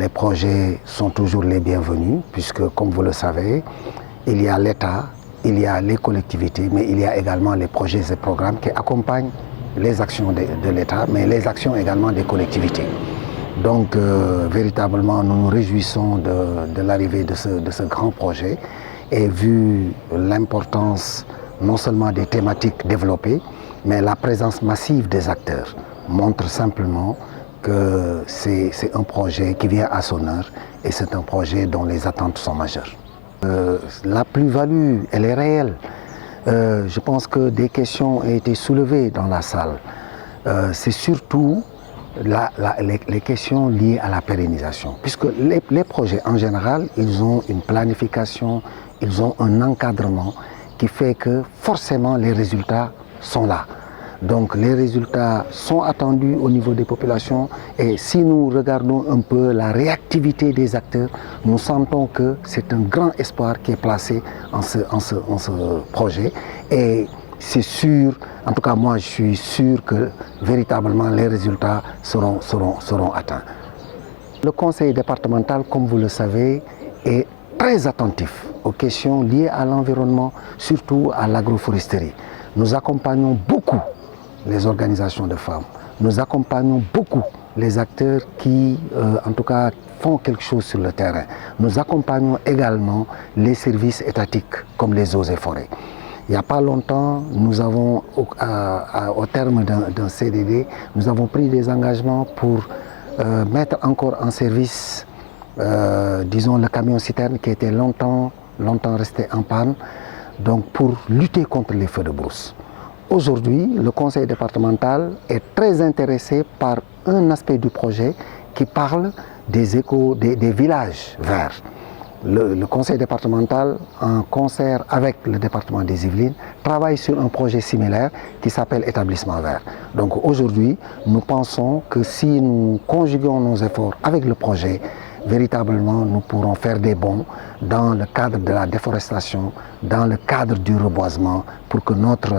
les projets sont toujours les bienvenus, puisque, comme vous le savez, il y a l'État, il y a les collectivités, mais il y a également les projets et programmes qui accompagnent les actions de l'État, mais les actions également des collectivités. Donc, véritablement, nous nous réjouissons de l'arrivée de ce grand projet, et vu l'importance non seulement des thématiques développées, mais la présence massive des acteurs montre simplement que c'est un projet qui vient à son heure et c'est un projet dont les attentes sont majeures. La plus-value, elle est réelle. Je pense que des questions ont été soulevées dans la salle. C'est surtout les questions liées à la pérennisation, puisque les projets en général, ils ont une planification, ils ont un encadrement qui fait que forcément les résultats sont là. Donc les résultats sont attendus au niveau des populations, et si nous regardons un peu la réactivité des acteurs, nous sentons que c'est un grand espoir qui est placé en ce projet, et c'est sûr, en tout cas moi je suis sûr que véritablement les résultats seront atteints. Le conseil départemental, comme vous le savez, est très attentif aux questions liées à l'environnement, surtout à l'agroforesterie. Nous accompagnons beaucoup les organisations de femmes, nous accompagnons beaucoup les acteurs qui, en tout cas, font quelque chose sur le terrain. Nous accompagnons également les services étatiques comme les eaux et forêts. Il n'y a pas longtemps, nous avons, au terme d'un CDD, nous avons pris des engagements pour mettre encore en service, disons, le camion-citerne qui était longtemps resté en panne, donc pour lutter contre les feux de brousse. Aujourd'hui, le conseil départemental est très intéressé par un aspect du projet qui parle des villages verts. Le conseil départemental, en concert avec le département des Yvelines, travaille sur un projet similaire qui s'appelle Établissement Vert. Donc aujourd'hui, nous pensons que si nous conjuguons nos efforts avec le projet, véritablement nous pourrons faire des bonds dans le cadre de la déforestation, dans le cadre du reboisement, pour que notre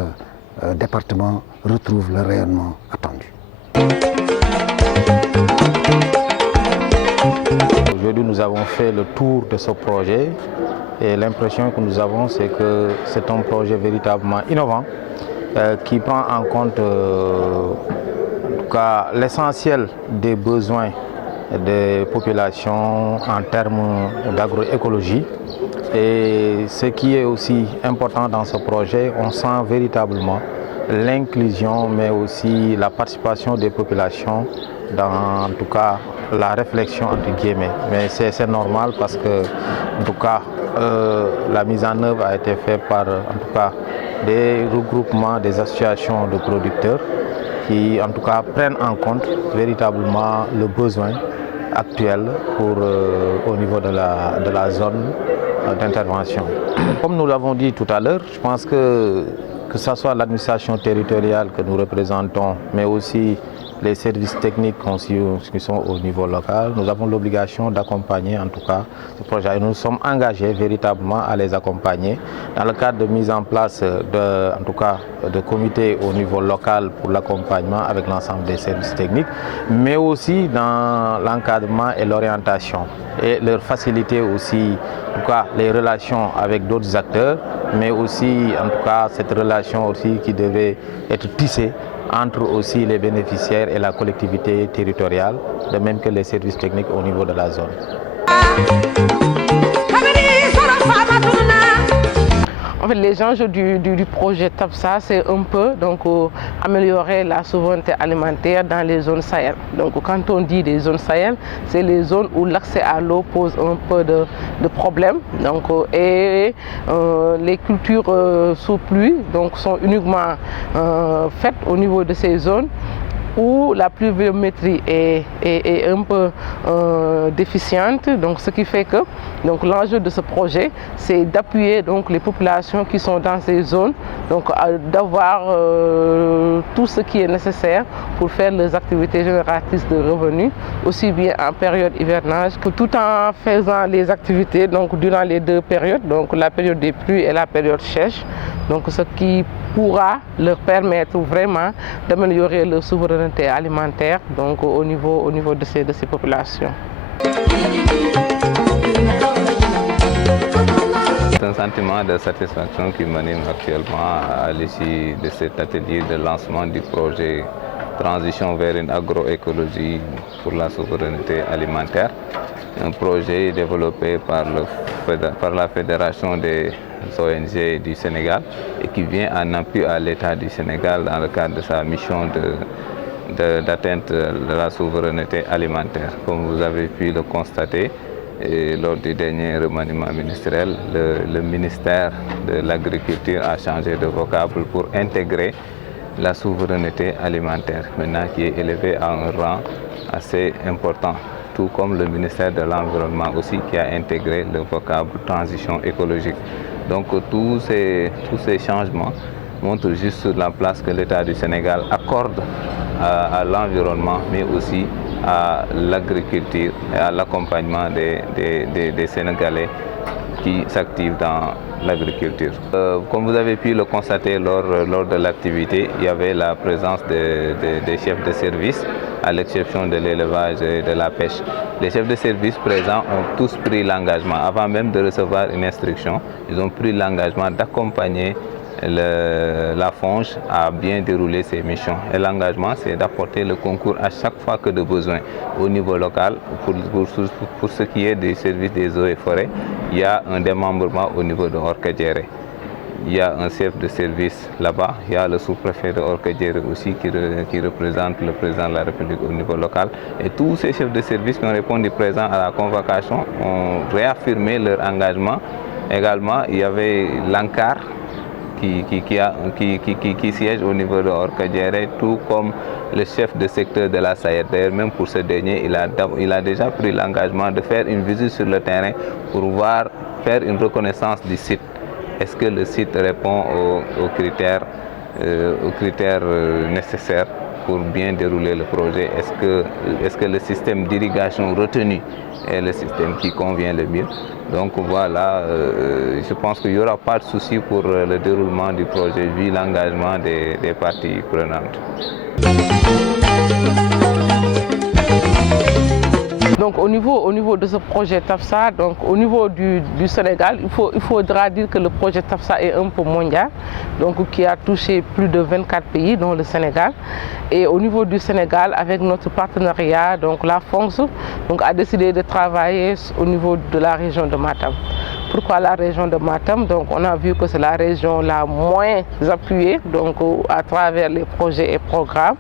département retrouve le rayonnement attendu. Aujourd'hui, nous avons fait le tour de ce projet et l'impression que nous avons, c'est que c'est un projet véritablement innovant qui prend en compte en tout cas l'essentiel des besoins des populations en termes d'agroécologie. Et ce qui est aussi important dans ce projet, on sent véritablement l'inclusion, mais aussi la participation des populations dans, en tout cas, la réflexion entre guillemets. Mais c'est normal parce que, en tout cas, la mise en œuvre a été faite par, en tout cas, des regroupements, des associations de producteurs qui, en tout cas, prennent en compte véritablement le besoin actuel au niveau de la zone d'intervention. Comme nous l'avons dit tout à l'heure, je pense que ce soit l'administration territoriale que nous représentons, mais aussi les services techniques qui sont au niveau local, nous avons l'obligation d'accompagner en tout cas ce projet. Et nous sommes engagés véritablement à les accompagner dans le cadre de mise en place en tout cas, de comités au niveau local pour l'accompagnement avec l'ensemble des services techniques, mais aussi dans l'encadrement et l'orientation et leur faciliter aussi en tout cas, les relations avec d'autres acteurs, mais aussi en tout cas cette relation aussi qui devait être tissée entre aussi les bénéficiaires et la collectivité territoriale, de même que les services techniques au niveau de la zone. En fait, les enjeux du projet TAPSA, c'est un peu donc, améliorer la souveraineté alimentaire dans les zones Sahel. Donc, quand on dit des zones Sahel, c'est les zones où l'accès à l'eau pose un peu de problèmes. Donc, et les cultures sous pluie donc, sont uniquement faites au niveau de ces zones où la pluviométrie est un peu déficiente, donc ce qui fait que l'enjeu de ce projet, c'est d'appuyer les populations qui sont dans ces zones, d'avoir tout ce qui est nécessaire pour faire les activités génératrices de revenus, aussi bien en période hivernage que tout en faisant les activités durant les deux périodes, donc la période des pluies et la période sèche, donc ce qui pourra leur permettre vraiment d'améliorer leur souveraineté alimentaire au niveau de ces populations. C'est un sentiment de satisfaction qui m'anime actuellement à l'issue de cet atelier de lancement du projet Transition vers une agroécologie pour la souveraineté alimentaire, un projet développé par la Fédération des ONG du Sénégal et qui vient en appui à l'État du Sénégal dans le cadre de sa mission d'atteinte de la souveraineté alimentaire. Comme vous avez pu le constater, et lors du dernier remaniement ministériel, le ministère de l'Agriculture a changé de vocable pour intégrer la souveraineté alimentaire, maintenant qui est élevée à un rang assez important, tout comme le ministère de l'Environnement aussi qui a intégré le vocable transition écologique. Donc tous ces changements montrent juste la place que l'État du Sénégal accorde à l'environnement, mais aussi à l'agriculture et à l'accompagnement des Sénégalais qui s'activent dans l'agriculture. Comme vous avez pu le constater lors de l'activité, il y avait la présence des chefs de service, à l'exception de l'élevage et de la pêche. Les chefs de service présents ont tous pris l'engagement, avant même de recevoir une instruction, ils ont pris l'engagement d'accompagner la FONGE à bien dérouler ses missions. Et l'engagement, c'est d'apporter le concours à chaque fois que de besoin. Au niveau local, pour ce qui est des services des eaux et forêts, il y a un démembrement au niveau de Orkadiéré. Il y a un chef de service là-bas, il y a le sous-préfet de Orkadiéré aussi qui représente le président de la République au niveau local. Et tous ces chefs de service qui ont répondu présents à la convocation ont réaffirmé leur engagement. Également, il y avait l'ANCAR qui siège au niveau de Orkadiéré, tout comme le chef de secteur de la SAED. D'ailleurs, même pour ce dernier, il a déjà pris l'engagement de faire une visite sur le terrain pour faire une reconnaissance du site. Est-ce que le site répond aux critères nécessaires pour bien dérouler le projet? Est-ce que le système d'irrigation retenu est le système qui convient le mieux? Donc voilà, je pense qu'il n'y aura pas de souci pour le déroulement du projet vu l'engagement des parties prenantes. Donc au niveau de ce projet TAFSA, donc au niveau du Sénégal, il faudra dire que le projet TAFSA est un peu mondial, donc qui a touché plus de 24 pays, dont le Sénégal. Et au niveau du Sénégal, avec notre partenariat, donc la FONGE a décidé de travailler au niveau de la région de Matam. Pourquoi la région de Matam? Donc on a vu que c'est la région la moins appuyée donc, à travers les projets et programmes.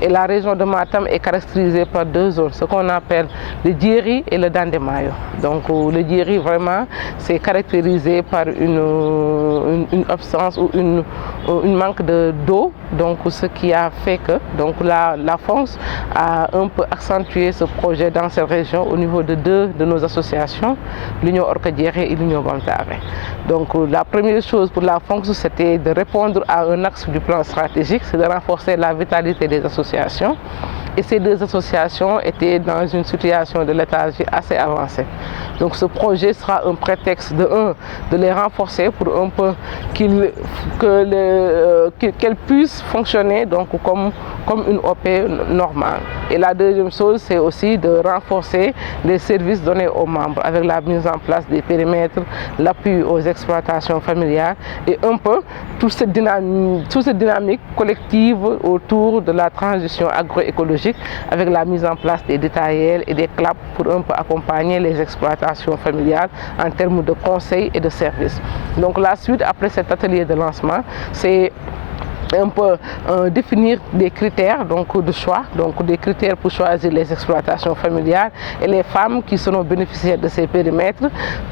Et la région de Matam est caractérisée par deux zones, ce qu'on appelle le Djeri et le Dandemayo. Donc le Djeri vraiment c'est caractérisé par une absence ou une manque d'eau, donc ce qui a fait que donc, la FONGE a un peu accentué ce projet dans cette région au niveau de deux de nos associations, l'Union Orkadiéré et l'Union Bamtare. Donc la première chose pour la FONGE, c'était de répondre à un axe du plan stratégique, c'est de renforcer la vitalité des associations. Et ces deux associations étaient dans une situation de léthargie assez avancée. Donc ce projet sera un prétexte de les renforcer pour un peu qu'elles puissent fonctionner donc, comme une OP normale. Et la deuxième chose, c'est aussi de renforcer les services donnés aux membres avec la mise en place des périmètres, l'appui aux exploitations familiales et un peu toute cette dynamique collective autour de la transition agroécologique avec la mise en place des détaillers et des CLAP pour un peu accompagner les exploitations familiales en termes de conseils et de services. Donc la suite après cet atelier de lancement, c'est un peu définir des critères donc, de choix, donc des critères pour choisir les exploitations familiales et les femmes qui seront bénéficiaires de ces périmètres,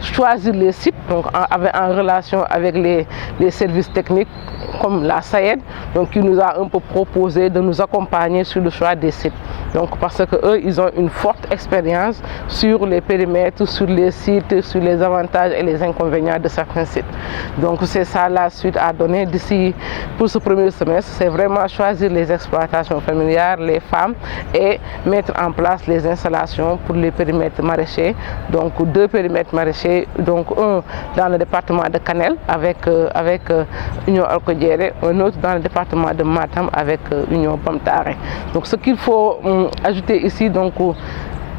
choisir les sites donc, en relation avec les services techniques comme la SAED, donc, qui nous a un peu proposé de nous accompagner sur le choix des sites. Donc, parce qu'eux, ils ont une forte expérience sur les périmètres, sur les sites, sur les avantages et les inconvénients de certains sites. Donc c'est ça la suite à donner d'ici pour ce premier semestre, c'est vraiment choisir les exploitations familiales, les femmes et mettre en place les installations pour les périmètres maraîchers. Donc deux périmètres maraîchers, donc un dans le département de Kanel avec Union Orkadiéré, un autre dans le département de Matam avec Union Bamtare. Donc ce qu'il faut ajouter ici, donc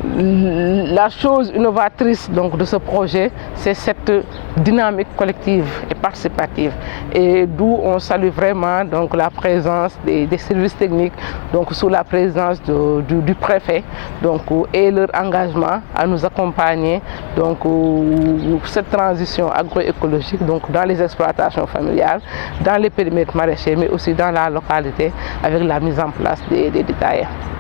La chose innovatrice donc, de ce projet, c'est cette dynamique collective et participative. Et d'où on salue vraiment donc, la présence des services techniques, donc, sous la présence du préfet donc, et leur engagement à nous accompagner donc, cette transition agroécologique donc, dans les exploitations familiales, dans les périmètres maraîchers, mais aussi dans la localité avec la mise en place des détaillants.